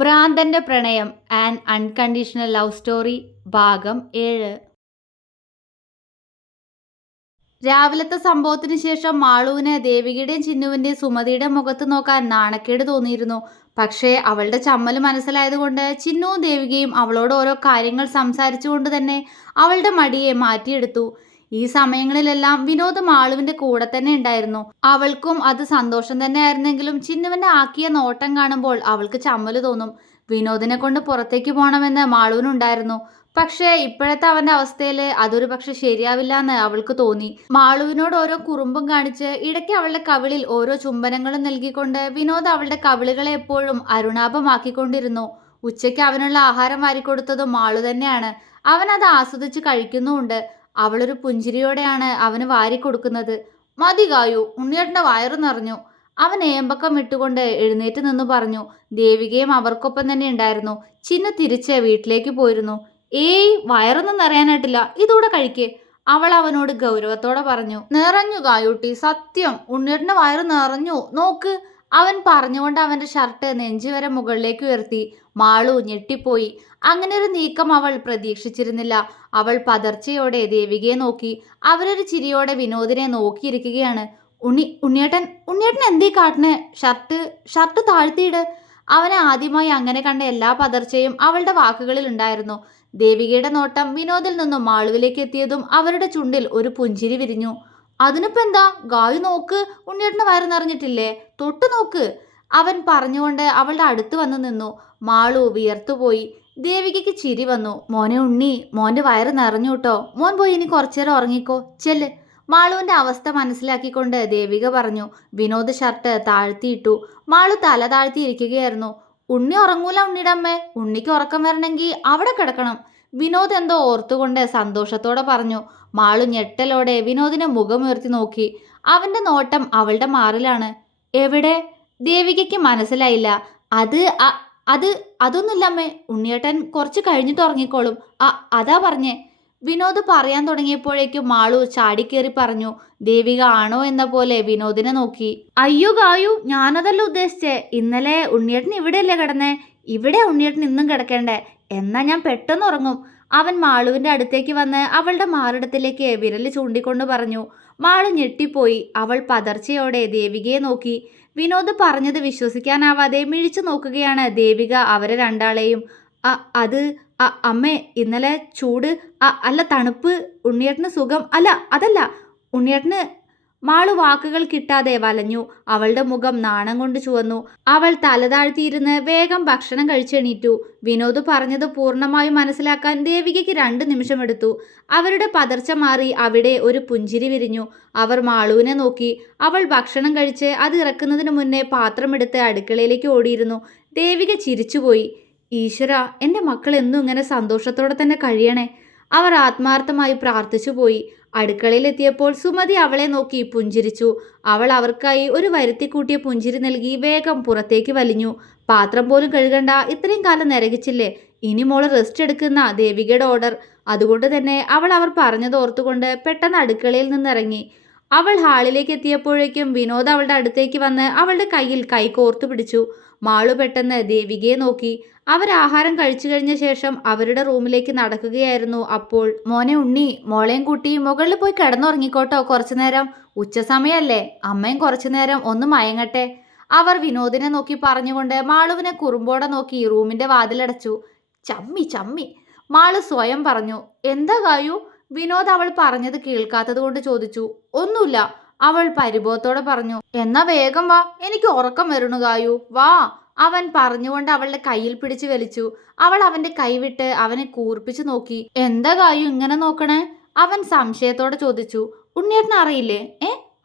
ഭ്രാന്തന്റെ പ്രണയം and unconditional love story ഭാഗം 7. രാവിലത്തെ സംഭവത്തിന് ശേഷം മാളുവിന് ദേവികയുടെയും ചിന്നുവിന്റെയും സുമതിയുടെ മുഖത്ത് നോക്കാൻ നാണക്കേട് തോന്നിയിരുന്നു. പക്ഷേ അവളുടെ ചമ്മല് മനസ്സിലായതുകൊണ്ട് ചിന്നുവും ദേവികയും അവളോട് ഓരോ കാര്യങ്ങൾ സംസാരിച്ചുകൊണ്ട് തന്നെ അവളുടെ മടിയെ മാറ്റിയെടുത്തു. ഈ സമയങ്ങളിലെല്ലാം വിനോദ് മാളുവിന്റെ കൂടെ തന്നെ ഉണ്ടായിരുന്നു. അവൾക്കും അത് സന്തോഷം തന്നെ ആയിരുന്നെങ്കിലും ചിന്നുവിന്റെ ആക്കിയ നോട്ടം കാണുമ്പോൾ അവൾക്ക് ചമ്മല് തോന്നും. വിനോദിനെ കൊണ്ട് പുറത്തേക്ക് പോകണമെന്ന് മാളുവിനുണ്ടായിരുന്നു. പക്ഷേ ഇപ്പോഴത്തെ അവന്റെ അവസ്ഥയിൽ അതൊരു പക്ഷെ ശരിയാവില്ല എന്ന് അവൾക്ക് തോന്നി. മാളുവിനോട് ഓരോ കുറുമ്പും കാണിച്ച് ഇടയ്ക്ക് അവളുടെ കവിളിൽ ഓരോ ചുംബനങ്ങളും നൽകിക്കൊണ്ട് വിനോദ് അവളുടെ കവിളുകളെ എപ്പോഴും അരുണാഭമാക്കിക്കൊണ്ടിരുന്നു. ഉച്ചയ്ക്ക് അവനുള്ള ആഹാരം വാരിക്കൊടുത്തതും മാളു തന്നെയാണ്. അവൻ അത് ആസ്വദിച്ച് കഴിക്കുന്നുമുണ്ട്. അവളൊരു പുഞ്ചിരിയോടെയാണ് അവന് വാരിക്കൊടുക്കുന്നത്. മതി കായു, ഉണ്ണിയേട്ടന്റെ വയറ് നിറഞ്ഞു. അവൻ ഏമ്പക്കം വിട്ടുകൊണ്ട് എഴുന്നേറ്റ് നിന്ന് പറഞ്ഞു. ദേവികയും അവർക്കൊപ്പം തന്നെ ഉണ്ടായിരുന്നു. ചിന്നു തിരിച്ച് വീട്ടിലേക്ക് പോയിരുന്നു. ഏയ്, വയറൊന്നും നിറയാനായിട്ടില്ല, ഇതൂടെ കഴിക്കേ, അവൾ അവനോട് ഗൗരവത്തോടെ പറഞ്ഞു. നിറഞ്ഞു കായൂട്ടി, സത്യം ഉണ്ണിയേട്ടന്റെ വയറ് നിറഞ്ഞു, നോക്ക്. അവൻ പറഞ്ഞുകൊണ്ട് അവന്റെ ഷർട്ട് നെഞ്ചുവരെ മുകളിലേക്ക് ഉയർത്തി. മാളു ഞെട്ടിപ്പോയി. അങ്ങനെ ഒരു നീക്കം അവൾ പ്രതീക്ഷിച്ചിരുന്നില്ല. അവൾ പതർച്ചയോടെ ദേവികയെ നോക്കി. അവരൊരു ചിരിയോടെ വിനോദിനെ നോക്കിയിരിക്കുകയാണ്. ഉണ്ണിയേട്ടൻ ഉണ്ണിയേട്ടൻ എന്തീ കാട്ടിനെ? ഷർട്ട് താഴ്ത്തിയിട്. അവനെ ആദ്യമായി അങ്ങനെ കണ്ട എല്ലാ പതർച്ചയും അവളുടെ വാക്കുകളിൽ ഉണ്ടായിരുന്നു. ദേവികയുടെ നോട്ടം വിനോദിൽ നിന്നും മാളുവിലേക്ക് എത്തിയതും അവരുടെ ചുണ്ടിൽ ഒരു പുഞ്ചിരി വിരിഞ്ഞു. അതിനിപ്പോ എന്താ ഗായു, നോക്ക്, ഉണ്ണിയേട്ടന് വയറ് നിറഞ്ഞിട്ടില്ലേ, തൊട്ട് നോക്ക്. അവൻ പറഞ്ഞുകൊണ്ട് അവളുടെ അടുത്ത് വന്നു നിന്നു. മാളു വിയർത്തുപോയി. ദേവികയ്ക്ക് ചിരി വന്നു. മോനെ ഉണ്ണി, മോന്റെ വയറ് നിറഞ്ഞു കേട്ടോ, മോൻ പോയി ഇനി കുറച്ചേരം ഉറങ്ങിക്കോ, ചെല്ല്. മാളുവിന്റെ അവസ്ഥ മനസ്സിലാക്കിക്കൊണ്ട് ദേവിക പറഞ്ഞു. വിനോദ് ഷർട്ട് താഴ്ത്തിയിട്ടു. മാളു തല താഴ്ത്തിയിരിക്കുകയായിരുന്നു. ഉണ്ണി ഉറങ്ങൂല ഉണ്ണിയുടെ അമ്മേ, ഉണ്ണിക്ക് ഉറക്കം വരണമെങ്കിൽ അവിടെ കിടക്കണം. വിനോദ് എന്തോ ഓർത്തുകൊണ്ട് സന്തോഷത്തോടെ പറഞ്ഞു. മാളു ഞെട്ടലോടെ വിനോദിനെ മുഖമുയർത്തി നോക്കി. അവന്റെ നോട്ടം അവളുടെ മാറിലാണ്. എവിടെ? ദേവികയ്ക്ക് മനസ്സിലായില്ല. അത് അത് അതൊന്നുമില്ലമ്മേ, ഉണ്ണിയേട്ടൻ കുറച്ച് കഴിഞ്ഞിട്ട് ഉറങ്ങിക്കോളും. അതാ പറഞ്ഞേ. വിനോദ് പറയാൻ തുടങ്ങിയപ്പോഴേക്കും മാളു ചാടിക്കേറി പറഞ്ഞു. ദേവിക ആണോ എന്ന പോലെ വിനോദിനെ നോക്കി. അയ്യോ ഗായു, ഞാനതല്ല ഉദ്ദേശിച്ചേ. ഇന്നലെ ഉണ്ണിയേട്ടൻ ഇവിടെയല്ലേ കിടന്നേ? ഇവിടെ ഉണ്ണിയേട്ടൻ ഇന്നും കിടക്കേണ്ടേ? എന്നാ ഞാൻ പെട്ടെന്ന് ഉറങ്ങും. അവൻ മാളുവിന്റെ അടുത്തേക്ക് വന്ന് അവളുടെ മാറിടത്തിലേക്ക് വിരല് ചൂണ്ടിക്കൊണ്ട് പറഞ്ഞു. മാളു ഞെട്ടിപ്പോയി. അവൾ പതർച്ചയോടെ ദേവികയെ നോക്കി. വിനോദ് പറഞ്ഞത് വിശ്വസിക്കാനാവാതെ മിഴിച്ചു നോക്കുകയാണ് ദേവിക അവരെ രണ്ടാളെയും. അത് അമ്മേ, ഇന്നലെ ചൂട്, അല്ല തണുപ്പ്, ഉണ്ണിയേട്ടന് സുഖം, അല്ല അതല്ല ഉണ്ണിയേട്ടന്. മാളു വാക്കുകൾ കിട്ടാതെ വലഞ്ഞു. അവളുടെ മുഖം നാണം കൊണ്ട് ചുവന്നു. അവൾ തലതാഴ്ത്തിയിരുന്ന് വേഗം ഭക്ഷണം കഴിച്ചെണീറ്റു. വിനോദ് പറഞ്ഞത് പൂർണ്ണമായും മനസ്സിലാക്കാൻ ദേവികയ്ക്ക് 2 നിമിഷമെടുത്തു. അവരുടെ പതർച്ച മാറി അവിടെ ഒരു പുഞ്ചിരി വിരിഞ്ഞു. അവർ മാളുവിനെ നോക്കി. അവൾ ഭക്ഷണം കഴിച്ച് അത് ഇറക്കുന്നതിന് മുന്നേ പാത്രമെടുത്ത് അടുക്കളയിലേക്ക് ഓടിയിരുന്നു. ദേവിക ചിരിച്ചുപോയി. ഈശ്വര, എൻ്റെ മക്കൾ എന്നും ഇങ്ങനെ സന്തോഷത്തോടെ തന്നെ കഴിയണേ. അവർ ആത്മാർത്ഥമായി പ്രാർത്ഥിച്ചുപോയി. അടുക്കളയിലെത്തിയപ്പോൾ സുമതി അവളെ നോക്കി പുഞ്ചിരിച്ചു. അവൾ അവർക്കായി ഒരു വരുത്തിക്കൂട്ടിയ പുഞ്ചിരി നൽകി വേഗം പുറത്തേക്ക് വലിഞ്ഞു. പാത്രം പോലും കഴുകണ്ട, ഇത്രയും കാലം നരകിച്ചില്ലേ, ഇനി മോള് റെസ്റ്റ് എടുക്കുന്ന ദേവികയുടെ ഓർഡർ. അതുകൊണ്ട് തന്നെ അവർ പറഞ്ഞത് ഓർത്തുകൊണ്ട് പെട്ടെന്ന് അടുക്കളയിൽ നിന്നിറങ്ങി. അവൾ ഹാളിലേക്ക് എത്തിയപ്പോഴേക്കും വിനോദ് അവളുടെ അടുത്തേക്ക് വന്ന് അവളുടെ കയ്യിൽ കൈ കോർത്തു പിടിച്ചു. മാളു പെട്ടെന്ന് ദേവികയെ നോക്കി. അവർ ആഹാരം കഴിച്ചു കഴിഞ്ഞ ശേഷം അവരുടെ റൂമിലേക്ക് നടക്കുകയായിരുന്നു. അപ്പോൾ മോനെ ഉണ്ണി, മോളെയും കൂട്ടി മുകളിൽ പോയി കിടന്നുറങ്ങിക്കോട്ടോ കുറച്ചു നേരം. ഉച്ച സമയല്ലേ, അമ്മയും കുറച്ചു നേരം ഒന്ന് മയങ്ങട്ടെ. അവർ വിനോദിനെ നോക്കി പറഞ്ഞുകൊണ്ട് മാളുവിനെ കുറുമ്പോടെ നോക്കി റൂമിന്റെ വാതിലടച്ചു. ചമ്മി ചമ്മി, മാളു സ്വയം പറഞ്ഞു. എന്താ കായു? വിനോദ് അവൾ പറഞ്ഞത് കേൾക്കാത്തത് കൊണ്ട് ചോദിച്ചു. ഒന്നുമില്ല, അവൾ പരിഭവത്തോടെ പറഞ്ഞു. എന്നാ വേഗം വാ, എനിക്ക് ഉറക്കം വരണു കായു, വാ. അവൻ പറഞ്ഞുകൊണ്ട് അവളുടെ കയ്യിൽ പിടിച്ചു വലിച്ചു. അവൾ അവന്റെ കൈവിട്ട് അവനെ കൂർപ്പിച്ചു നോക്കി. എന്താ കായു ഇങ്ങനെ നോക്കണേ? അവൻ സംശയത്തോടെ ചോദിച്ചു. ഉണ്ണിയേട്ടന് അറിയില്ലേ?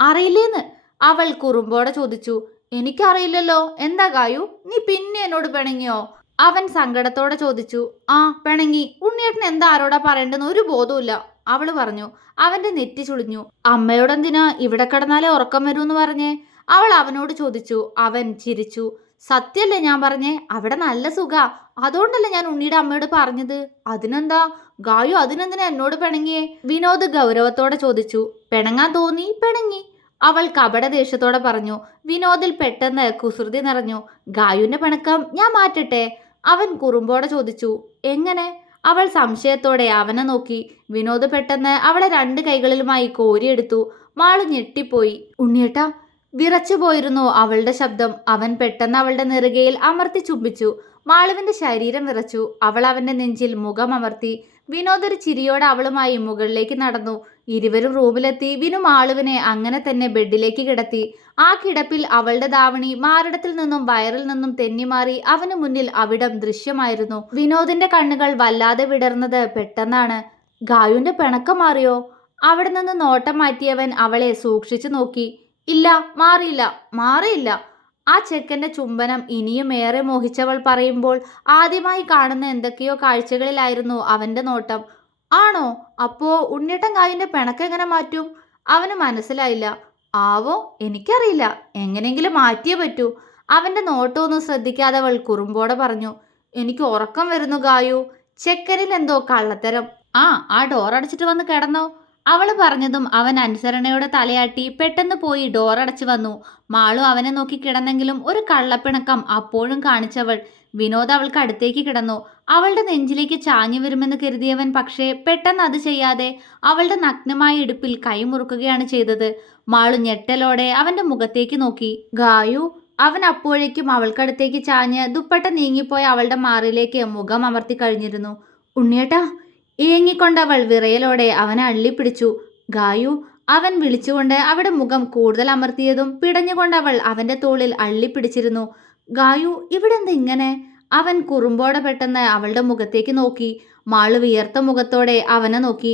അറിയില്ലേന്ന് അവൾ കുറുമ്പോടെ ചോദിച്ചു. എനിക്കറിയില്ലല്ലോ. എന്താ കായു, നീ പിന്നെ എന്നോട് പിണങ്ങിയോ? അവൻ സങ്കടത്തോടെ ചോദിച്ചു. ആ, പിണങ്ങി. ഉണ്ണിയേട്ടൻ എന്താ ആരോടാ പറയേണ്ടെന്ന് ഒരു ബോധവുമില്ല, അവള് പറഞ്ഞു. അവന്റെ നെറ്റി ചുളിഞ്ഞു. അമ്മയോടെന്തിനാ ഇവിടെ കിടന്നാലേ ഉറക്കം വരൂന്ന് പറഞ്ഞേ? അവൾ അവനോട് ചോദിച്ചു. അവൻ ചിരിച്ചു. സത്യല്ലേ ഞാൻ പറഞ്ഞേ, അവിടെ നല്ല സുഖാ, അതുകൊണ്ടല്ലേ ഞാൻ ഉണ്ണിയുടെ അമ്മയോട് പറഞ്ഞത്. അതിനെന്താ ഗായു, അതിനെന്തിനാ എന്നോട് പിണങ്ങിയേ? വിനോദ് ഗൗരവത്തോടെ ചോദിച്ചു. പിണങ്ങാൻ തോന്നി, പിണങ്ങി. അവൾ കപട ദേഷ്യത്തോടെ പറഞ്ഞു. വിനോദിൽ പെട്ടെന്ന് കുസൃതി നിറഞ്ഞു. ഗായുവിന്റെ പിണക്കം ഞാൻ മാറ്റട്ടെ? അവൻ കുറുമ്പോടെ ചോദിച്ചു. എങ്ങനെ? അവൾ സംശയത്തോടെ അവനെ നോക്കി. വിനോദ് പെട്ടെന്ന് അവളെ 2 കൈകളിലുമായി കോരിയെടുത്തു. മാളു ഞെട്ടിപ്പോയി. ഉണ്ണിയേട്ടാ! വിറച്ചു പോയിരുന്നു അവളുടെ ശബ്ദം. അവൻ പെട്ടെന്ന് അവളുടെ നെറുകയിൽ അമർത്തി ചുംബിച്ചു. മാളുവിന്റെ ശരീരം വിറച്ചു. അവൾ അവന്റെ നെഞ്ചിൽ മുഖം അമർത്തി. വിനോദ് ഒരു ചിരിയോടെ അവളുമായി മുകളിലേക്ക് നടന്നു. ഇരുവരും റൂമിലെത്തി. വിനു മാളുവിനെ അങ്ങനെ തന്നെ ബെഡിലേക്ക് കിടത്തി. ആ കിടപ്പിൽ അവളുടെ ധാവണി മാറിടത്തിൽ നിന്നും വയറിൽ നിന്നും തെന്നിമാറി അവന് മുന്നിൽ അവിടം ദൃശ്യമായിരുന്നു. വിനോദിന്റെ കണ്ണുകൾ വല്ലാതെ വിടർന്നത് പെട്ടെന്നാണ്. ഗായുവിന്റെ പിണക്കം മാറിയോ? അവിടെ നിന്ന് നോട്ടം മാറ്റിയവൻ അവളെ സൂക്ഷിച്ചു നോക്കി. ഇല്ല, മാറിയില്ല, മാറിയില്ല. ആ ചെക്കന്റെ ചുംബനം ഇനിയും ഏറെ മോഹിച്ചവൾ പറയുമ്പോൾ ആദ്യമായി കാണുന്ന എന്തൊക്കെയോ കാഴ്ചകളിലായിരുന്നു അവന്റെ നോട്ടം. ആണോ? അപ്പോ ഉണ്ണിയേട്ടൻ ഗായുവിന്റെ പിണക്കം എങ്ങനെ മാറ്റും? അവന് മനസ്സിലായില്ല. ആവോ, എനിക്കറിയില്ല. എങ്ങനെയെങ്കിലും മാറ്റിയേ പറ്റൂ. അവന്റെ നോട്ടമൊന്നും ശ്രദ്ധിക്കാതെ അവൾ കുറുമ്പോടെ പറഞ്ഞു. എനിക്ക് ഉറക്കം വരുന്നു ഗായു. ചെക്കനിൽ എന്തോ കള്ളത്തരം. ആ ഡോർ അടച്ചിട്ട് വന്ന് കിടന്നോ? അവള് പറഞ്ഞതും അവൻ അനുസരണയോടെ തലയാട്ടി പെട്ടെന്ന് പോയി ഡോർ അടച്ചു വന്നു. മാളു അവനെ നോക്കി കിടന്നെങ്കിലും ഒരു കള്ളപ്പിണക്കം അപ്പോഴും കാണിച്ചവൾ. വിനോദ് അവൾക്ക് അടുത്തേക്ക് കിടന്നു. അവളുടെ നെഞ്ചിലേക്ക് ചാഞ്ഞു വരുമെന്ന് കരുതിയവൻ പക്ഷേ പെട്ടെന്ന് അത് ചെയ്യാതെ അവളുടെ നഗ്നമായ ഇടുപ്പിൽ കൈമുറുക്കുകയാണ് ചെയ്തത്. മാളു ഞെട്ടലോടെ അവന്റെ മുഖത്തേക്ക് നോക്കി. ഗായു! അവൻ അപ്പോഴേക്കും അവൾക്കടുത്തേക്ക് ചാഞ്ഞ് ദുപ്പട്ട നീങ്ങിപ്പോയ അവളുടെ മാറിലേക്ക് മുഖം അമർത്തി കഴിഞ്ഞിരുന്നു. ഉണ്ണിയേട്ടാ! ഏങ്ങിക്കൊണ്ടവൾ വിറയലോടെ അവനെ അള്ളിപ്പിടിച്ചു. ഗായു! അവൻ വിളിച്ചുകൊണ്ട് അവിടെ മുഖം കൂടുതൽ അമർത്തിയതും പിടഞ്ഞുകൊണ്ടവൾ അവന്റെ തോളിൽ അള്ളിപ്പിടിച്ചിരുന്നു. ഗായു, ഇവിടെ എന്താ ഇങ്ങനെ? അവൻ കുറുമ്പോടെ പെട്ടെന്ന് അവളുടെ മുഖത്തേക്ക് നോക്കി. മാളു വിയർത്ത മുഖത്തോടെ അവനെ നോക്കി.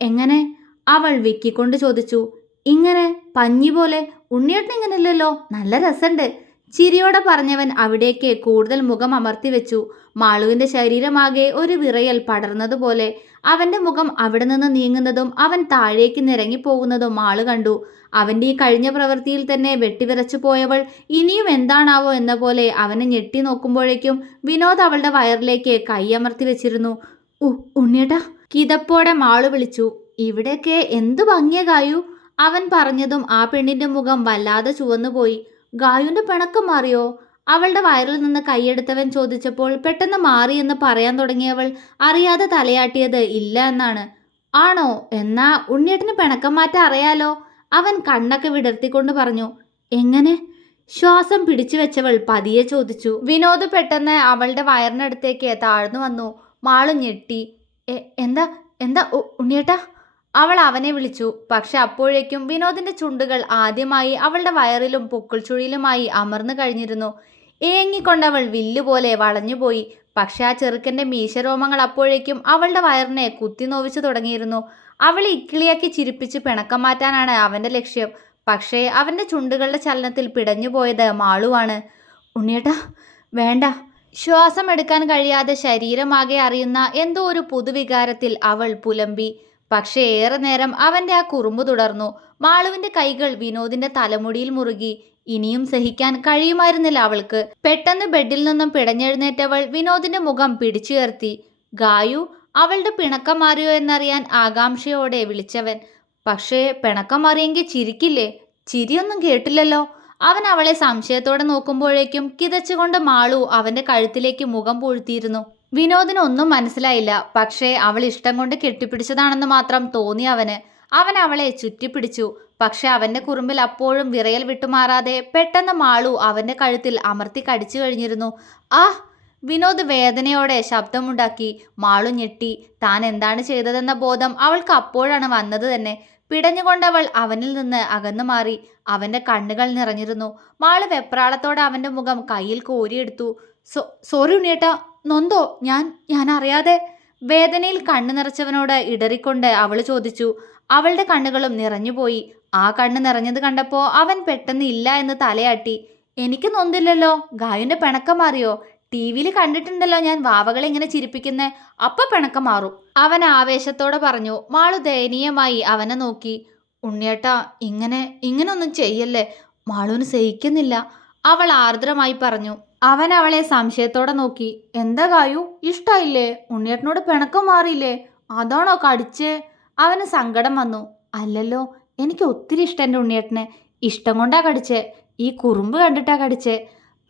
എങ്ങനെ? അവൾ വിക്കിക്കൊണ്ട് ചോദിച്ചു. ഇങ്ങനെ, പഞ്ഞി പോലെ. ഉണ്ണിയേട്ടൻ ഇങ്ങനെയല്ലല്ലോ, നല്ല രസണ്ട്. ചിരിയോടെ പറഞ്ഞവൻ അവിടേക്ക് കൂടുതൽ മുഖം അമർത്തി വെച്ചു. മാളുവിന്റെ ശരീരമാകെ ഒരു വിറയൽ പടർന്നതുപോലെ. അവന്റെ മുഖം അവിടെ നിന്ന് നീങ്ങുന്നതും അവൻ താഴേക്ക് നിരങ്ങിപ്പോകുന്നതും മാളു കണ്ടു. അവന്റെ ഈ കഴിഞ്ഞ പ്രവൃത്തിയിൽ തന്നെ വെട്ടിവിറച്ചു പോയവൾ ഇനിയും എന്താണാവോ എന്ന പോലെ അവനെ ഞെട്ടി നോക്കുമ്പോഴേക്കും വിനോദ് അവളുടെ വയറിലേക്ക് കൈയമർത്തി വെച്ചിരുന്നു. ഉണ്ണിയേട്ടാ! കിതപ്പോടെ മാളു വിളിച്ചു. ഇവിടെയൊക്കെ എന്തു ഭംഗിയ ഗായു! അവൻ പറഞ്ഞതും ആ പെണ്ണിന്റെ മുഖം വല്ലാതെ ചുവന്നുപോയി. ഗായുവിന്റെ പിണക്കം മാറിയോ? അവളുടെ വയറിൽ നിന്ന് കൈയെടുത്തവൻ ചോദിച്ചപ്പോൾ പെട്ടെന്ന് മാറിയെന്ന് പറയാൻ തുടങ്ങിയവൾ അറിയാതെ തലയാട്ടിയത് ഇല്ല എന്നാണ്. ആണോ? എന്നാ ഉണ്ണിയേട്ടന് പിണക്കം മാറ്റാൻ അറിയാലോ? അവൻ കണ്ണൊക്കെ വിടർത്തിക്കൊണ്ട് പറഞ്ഞു. എങ്ങനെ? ശ്വാസം പിടിച്ചു വെച്ചവൾ പതിയെ ചോദിച്ചു. വിനോദ് പെട്ടെന്ന് അവളുടെ വയറിനടുത്തേക്ക് താഴ്ന്നു വന്നു. മാളു ഞെട്ടി. എന്താ എന്താ ഉണ്ണിയേട്ടാ? അവൾ അവനെ വിളിച്ചു. പക്ഷെ അപ്പോഴേക്കും വിനോദിന്റെ ചുണ്ടുകൾ ആദ്യമായി അവളുടെ വയറിലും പൊക്കിൾ ചുഴിയിലുമായി അമർന്നു കഴിഞ്ഞിരുന്നു. ഏങ്ങിക്കൊണ്ടവൾ വില്ലുപോലെ വളഞ്ഞുപോയി. പക്ഷെ ആ ചെറുക്കന്റെ മീശരോമങ്ങൾ അപ്പോഴേക്കും അവളുടെ വയറിനെ കുത്തി നോവിച്ചു തുടങ്ങിയിരുന്നു. അവളെ ഇക്കിളിയാക്കി ചിരിപ്പിച്ച് പിണക്കം മാറ്റാനാണ് അവന്റെ ലക്ഷ്യം. പക്ഷേ അവന്റെ ചുണ്ടുകളുടെ ചലനത്തിൽ പിടഞ്ഞുപോയത് മാളുവാണ്. ഉണ്ണിയേട്ടാ, വേണ്ട. ശ്വാസം എടുക്കാൻ കഴിയാതെ ശരീരമാകെ അറിയുന്ന എന്തോ ഒരു പുതുവികാരത്തിൽ അവൾ പുലമ്പി. പക്ഷേ ഏറെ നേരം അവന്റെ ആ കുറുമ്പ് തുടർന്നു. മാളുവിന്റെ കൈകൾ വിനോദിന്റെ തലമുടിയിൽ മുറുകി. ഇനിയും സഹിക്കാൻ കഴിയുമായിരുന്നില്ല അവൾക്ക്. പെട്ടെന്ന് ബെഡിൽ നിന്നും പിടഞ്ഞെഴുന്നേറ്റവൾ വിനോദിന്റെ മുഖം പിടിച്ചുയർത്തി. ഗായു! അവളുടെ പിണക്കം മാറിയോ എന്നറിയാൻ ആകാംക്ഷയോടെ വിളിച്ചവൻ. പക്ഷേ പിണക്കം മാറിയെങ്കിൽ ചിരിക്കില്ലേ? ചിരിയൊന്നും കേട്ടില്ലല്ലോ. അവൻ അവളെ സംശയത്തോടെ നോക്കുമ്പോഴേക്കും കിതച്ചുകൊണ്ട് മാളു അവന്റെ കഴുത്തിലേക്ക് മുഖം പൂഴ്ത്തിയിരുന്നു. വിനോദിന് ഒന്നും മനസ്സിലായില്ല. പക്ഷേ അവൾ ഇഷ്ടം കൊണ്ട് കെട്ടിപ്പിടിച്ചതാണെന്ന് മാത്രം തോന്നി അവന്. അവൻ അവളെ ചുറ്റിപ്പിടിച്ചു. പക്ഷെ അവന്റെ കുറുമ്പിൽ അപ്പോഴും വിറയൽ വിട്ടുമാറാതെ പെട്ടെന്ന് മാളു അവന്റെ കഴുത്തിൽ അമർത്തി കടിച്ചു കഴിഞ്ഞിരുന്നു. ആ! വിനോദ് വേദനയോടെ ശബ്ദമുണ്ടാക്കി. മാളു ഞെട്ടി. താൻ എന്താണ് ചെയ്തതെന്ന ബോധം അവൾക്ക് അപ്പോഴാണ് വന്നത് തന്നെ. പിടഞ്ഞുകൊണ്ടവൾ അവനിൽ നിന്ന് അകന്നു മാറി. അവന്റെ കണ്ണുകൾ നിറഞ്ഞിരുന്നു. മാളു വെപ്രാളത്തോടെ അവന്റെ മുഖം കയ്യിൽ കോരിയെടുത്തു. സോറി ഉണ്ണിയേട്ടാ, നൊന്തോ? ഞാൻ അറിയാതെ. വേദനയിൽ കണ്ണു നിറച്ചവനോട് ഇടറിക്കൊണ്ട് അവൾ ചോദിച്ചു. അവളുടെ കണ്ണുകളും നിറഞ്ഞുപോയി. ആ കണ്ണ് നിറഞ്ഞത് കണ്ടപ്പോൾ അവൻ പെട്ടെന്ന് ഇല്ല എന്ന് തലയാട്ടി. എനിക്ക് നൊന്തില്ലല്ലോ. ഗായുവിന്റെ പിണക്കം മാറിയോ? ടിവിയിൽ കണ്ടിട്ടുണ്ടല്ലോ ഞാൻ വാവകളെ ഇങ്ങനെ ചിരിപ്പിക്കുന്നേ. അപ്പൊ പിണക്കം മാറും. അവൻ ആവേശത്തോടെ പറഞ്ഞു. മാളു ദയനീയമായി അവനെ നോക്കി. ഉണ്ണിയേട്ടാ, ഇങ്ങനൊന്നും ചെയ്യല്ലേ. മാളുവിന് സഹിക്കുന്നില്ല. അവൾ ആർദ്രമായി പറഞ്ഞു. അവൻ അവളെ സംശയത്തോടെ നോക്കി. എന്താ ഗായു, ഇഷ്ടായില്ലേ? ഉണ്ണിയേട്ടനോട് പിണക്കം മാറിയില്ലേ? അതാണോ കടിച്ചേ? അവന് സങ്കടം വന്നു. അല്ലല്ലോ, എനിക്ക് ഒത്തിരി ഇഷ്ടം എൻ്റെ ഉണ്ണിയേട്ടനെ. ഇഷ്ടം കൊണ്ടാ കടിച്ചേ. ഈ കുറുമ്പ് കണ്ടിട്ടാ കടിച്ചേ.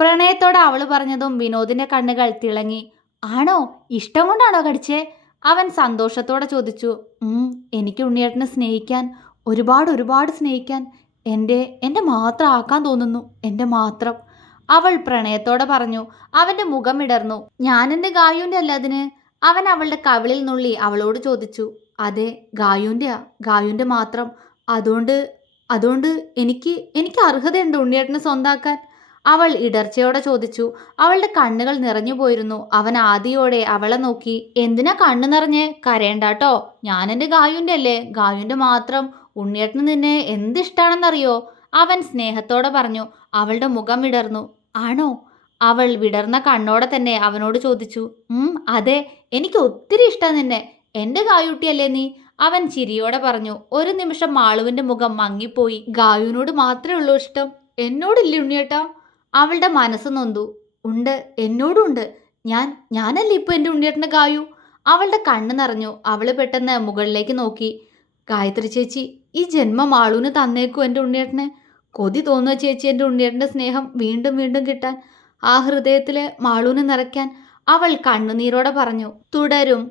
പ്രണയത്തോടെ അവൾ പറഞ്ഞതും വിനോദിന്റെ കണ്ണുകൾ തിളങ്ങി. ആണോ? ഇഷ്ടം കൊണ്ടാണോ കടിച്ചേ? അവൻ സന്തോഷത്തോടെ ചോദിച്ചു. എനിക്ക് ഉണ്ണിയേട്ടനെ സ്നേഹിക്കാൻ, ഒരുപാട് ഒരുപാട് സ്നേഹിക്കാൻ, എൻ്റെ മാത്രം ആക്കാൻ തോന്നുന്നു. എൻ്റെ മാത്രം, അവൾ പ്രണയത്തോടെ പറഞ്ഞു. അവന്റെ മുഖം ഇടർന്നു. ഞാൻ എൻ്റെ ഗായുവിൻ്റെ അല്ല അതിന്. അവൻ അവളുടെ കവിളിൽ നുള്ളി അവളോട് ചോദിച്ചു. അതെ, ഗായുവിൻ്റെയാ, ഗായുവിൻ്റെ മാത്രം. അതുകൊണ്ട് അതുകൊണ്ട് എനിക്ക് അർഹതയുണ്ട് ഉണ്ണിയേട്ടനെ സ്വന്താക്കാൻ. അവൾ ഇടർച്ചയോടെ ചോദിച്ചു. അവളുടെ കണ്ണുകൾ നിറഞ്ഞു പോയിരുന്നു. അവൻ ആദിയോടെ അവളെ നോക്കി. എന്തിനാ കണ്ണു നിറഞ്ഞ്? കരയണ്ടാട്ടോ. ഞാൻ എൻ്റെ ഗായുവിൻ്റെ അല്ലേ, ഗായുവിൻ്റെ മാത്രം. ഉണ്ണിയേട്ടന് നിന്നെ എന്തിഷ്ടാണെന്നറിയോ? അവൻ സ്നേഹത്തോടെ പറഞ്ഞു. അവളുടെ മുഖം വിടർന്നു. ആണോ? അവൾ വിടർന്ന കണ്ണോടെ തന്നെ അവനോട് ചോദിച്ചു. അതെ, എനിക്ക് ഒത്തിരി ഇഷ്ടം നിന്നെ. എൻ്റെ ഗായുട്ടിയല്ലേ നീ? അവൻ ചിരിയോടെ പറഞ്ഞു. ഒരു നിമിഷം മാളുവിന്റെ മുഖം മങ്ങിപ്പോയി. ഗായുവിനോട് മാത്രമേ ഉള്ളൂ ഇഷ്ടം, എന്നോടില്ലേ ഉണ്ണിയേട്ടാ? അവളുടെ മനസ്സ് നൊന്തു. ഉണ്ട്, എന്നോടുണ്ട്. ഞാനല്ലേ ഇപ്പൊ എൻ്റെ ഉണ്ണിയേട്ടൻ്റെ ഗായു. അവളുടെ കണ്ണ് നിറഞ്ഞു. അവള് പെട്ടെന്ന് മുകളിലേക്ക് നോക്കി. ഗായത്രി ചേച്ചി, ഈ ജന്മം മാളുവിന് തന്നേക്കും എൻ്റെ ഉണ്ണിയേട്ടനെ. കൊതി തോന്നുക ചേച്ചി, എൻ്റെ ഉണ്ണിയേട്ടൻ്റെ സ്നേഹം വീണ്ടും വീണ്ടും കിട്ടാൻ, ആ ഹൃദയത്തിലെ മാളുവിനെ നിറയ്ക്കാൻ. അവൾ കണ്ണുനീരോടെ പറഞ്ഞു. തുടരും.